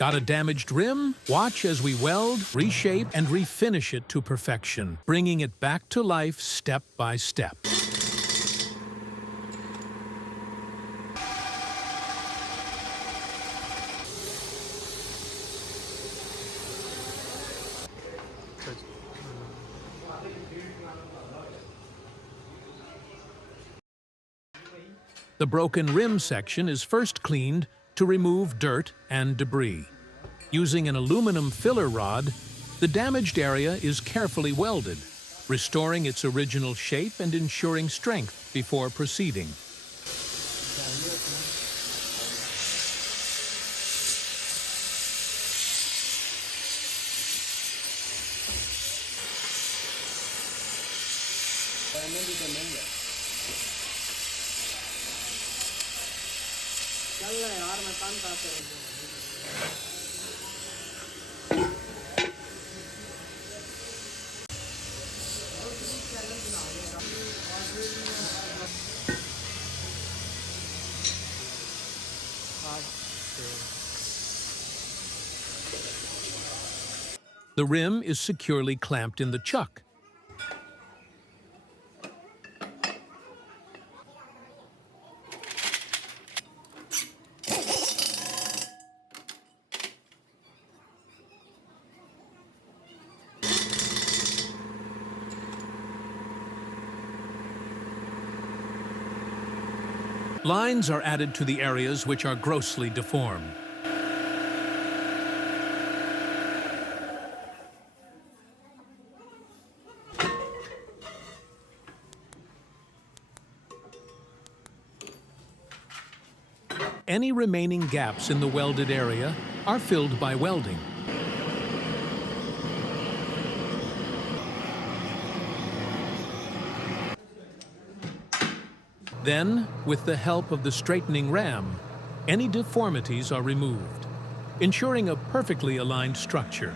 Got a damaged rim? Watch as we weld, reshape, and refinish it to perfection, bringing it back to life step by step. The broken rim section is first cleaned to remove dirt and debris. Using an aluminum filler rod, the damaged area is carefully welded, restoring its original shape and ensuring strength before proceeding. The rim is securely clamped in the chuck. Lines are added to the areas which are grossly deformed. Any remaining gaps in the welded area are filled by welding. Then, with the help of the straightening ram, any deformities are removed, ensuring a perfectly aligned structure.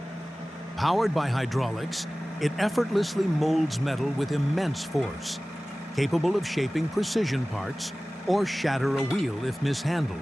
Powered by hydraulics, it effortlessly molds metal with immense force, capable of shaping precision parts or shatter a wheel if mishandled.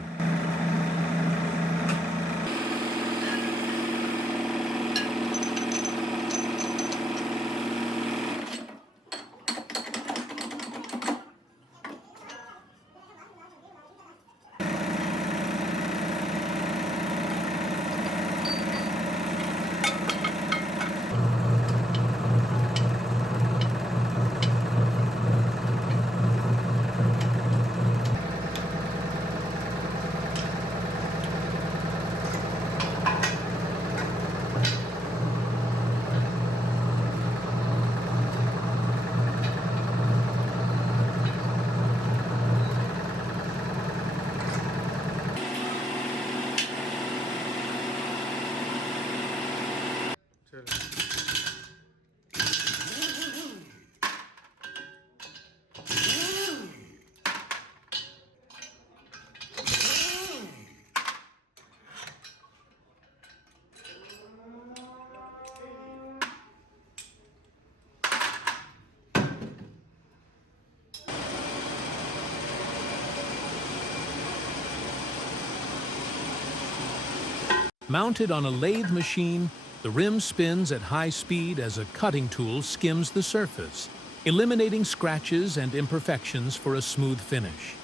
Mounted on a lathe machine, the rim spins at high speed as a cutting tool skims the surface, eliminating scratches and imperfections for a smooth finish.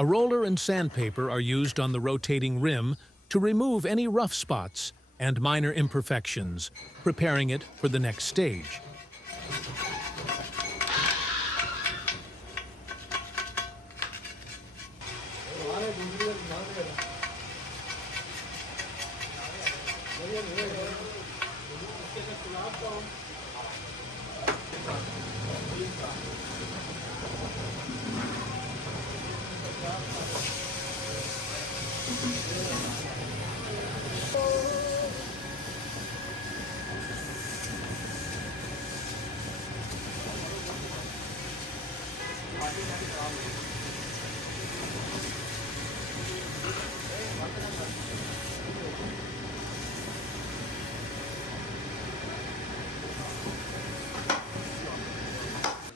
A roller and sandpaper are used on the rotating rim to remove any rough spots and minor imperfections, preparing it for the next stage.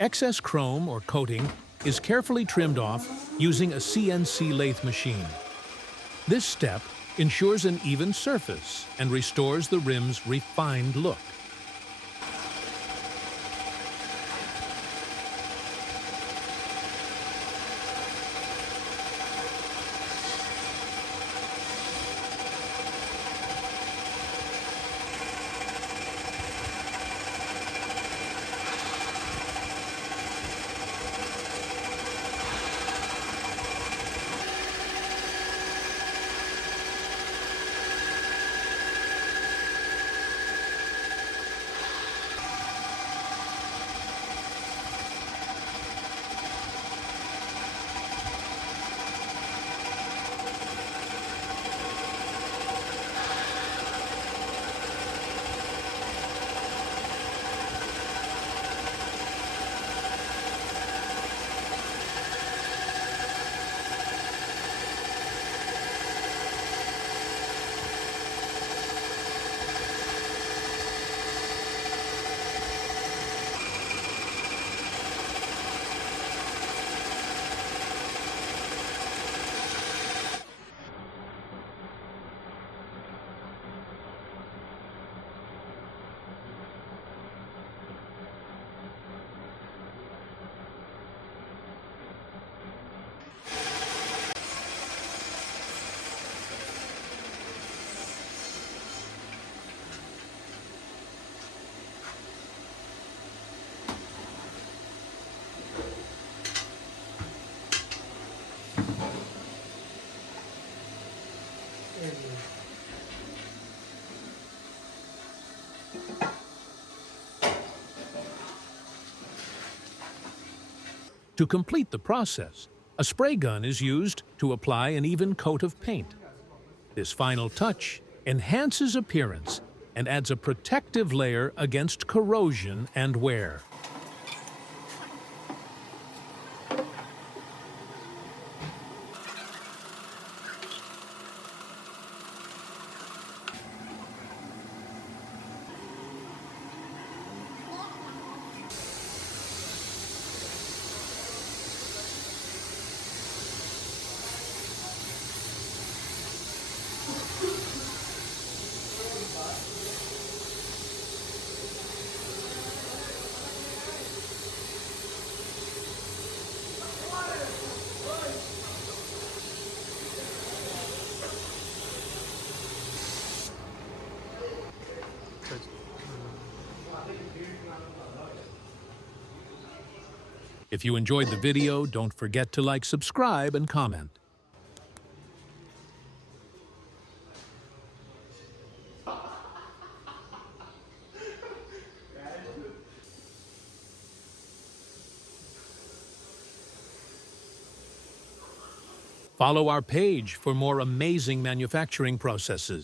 Excess chrome or coating is carefully trimmed off using a CNC lathe machine. This step ensures an even surface and restores the rim's refined look. To complete the process, a spray gun is used to apply an even coat of paint. This final touch enhances appearance and adds a protective layer against corrosion and wear. If you enjoyed the video, don't forget to like, subscribe, and comment. Follow our page for more amazing manufacturing processes.